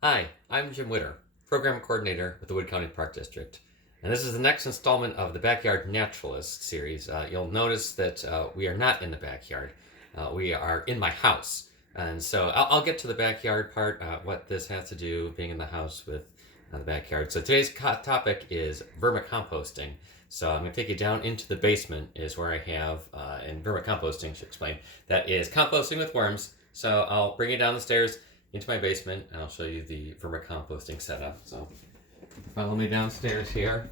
Hi, I'm Jim Witter, Program Coordinator with the Wood County Park District. And this is the next installment of the Backyard Naturalist series. You'll notice that we are not in the backyard. We are in my house. And so I'll get to the backyard part, what this has to do being in the house with the backyard. So today's topic is vermicomposting. So I'm going to take you down into the basement is where I have, and vermicomposting, should explain, that is composting with worms. So I'll bring you down the stairs into my basement and I'll show you the vermicomposting setup. So follow me downstairs here.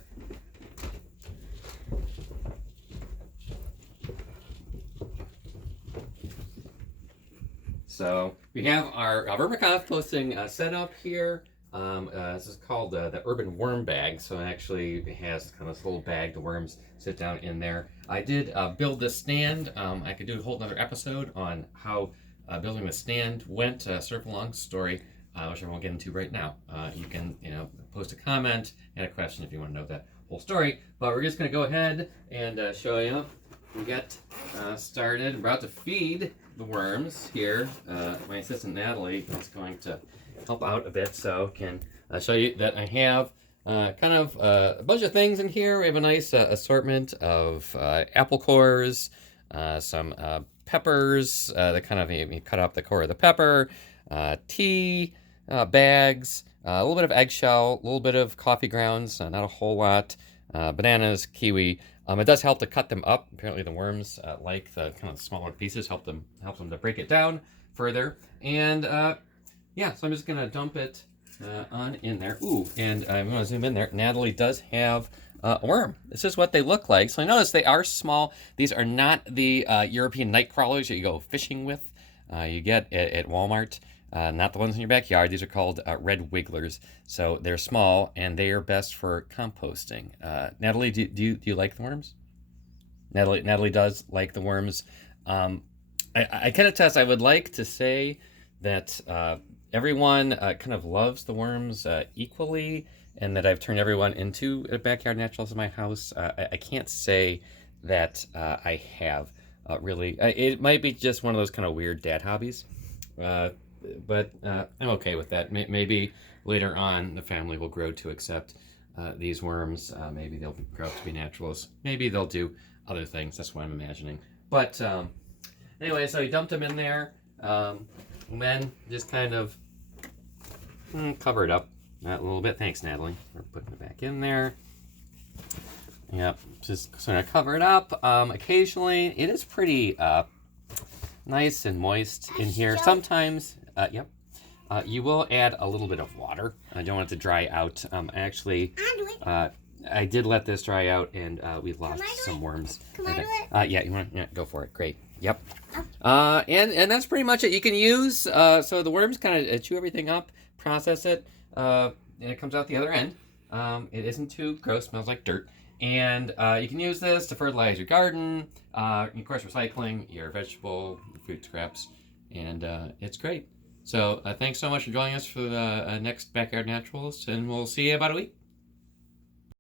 So we have our vermicomposting setup here. This is called the urban worm bag. So actually it has kind of this little bag. The worms sit down in there. I did build this stand. I could do a whole other episode on how building the stand went. Sort of a long story, which I won't get into right now. You can post a comment and a question if you want to know that whole story. But we're just going to go ahead and show you. We get started. I'm about to feed the worms here. My assistant Natalie is going to help out a bit, so can show you that I have kind of a bunch of things in here. We have a nice assortment of apple cores, some peppers that kind of you cut up the core of the pepper, tea bags, a little bit of eggshell, a little bit of coffee grounds, not a whole lot, bananas, kiwi. It does help to cut them up. Apparently the worms like the kind of smaller pieces, helps them to break it down further. And yeah, so I'm just gonna dump it on in there. Ooh, and I'm gonna zoom in there. Natalie does have a worm. This is what they look like. So I notice they are small. These are not the European night crawlers that you go fishing with. You get at Walmart. Not the ones in your backyard. These are called red wigglers. So they're small and they are best for composting. Natalie, do you like the worms? Natalie does like the worms. I can attest. I would like to say that everyone kind of loves the worms equally, and that I've turned everyone into a backyard naturalist in my house. I can't say that I have really. It might be just one of those kind of weird dad hobbies. But I'm okay with that. Maybe later on the family will grow to accept these worms. Maybe they'll grow up to be naturalists. Maybe they'll do other things. That's what I'm imagining. But anyway, so he dumped them in there, and then just kind of cover it up a little bit. Thanks, Natalie, for putting it back in there. Yep, just sort of cover it up. Occasionally, it is pretty nice and moist in here. Sometimes, yep. You will add a little bit of water. I don't want it to dry out. Actually, I did let this dry out, and we lost some worms. Can I do it? Yeah, you want to go for it. Great. Yep. And that's pretty much it. You can use so the worms kind of chew everything up, process it, and it comes out the other end. It isn't too gross. Smells like dirt. And you can use this to fertilize your garden, of course, recycling your vegetable, food scraps, and it's great. So thanks so much for joining us for the next Backyard Naturalist, and we'll see you in about a week.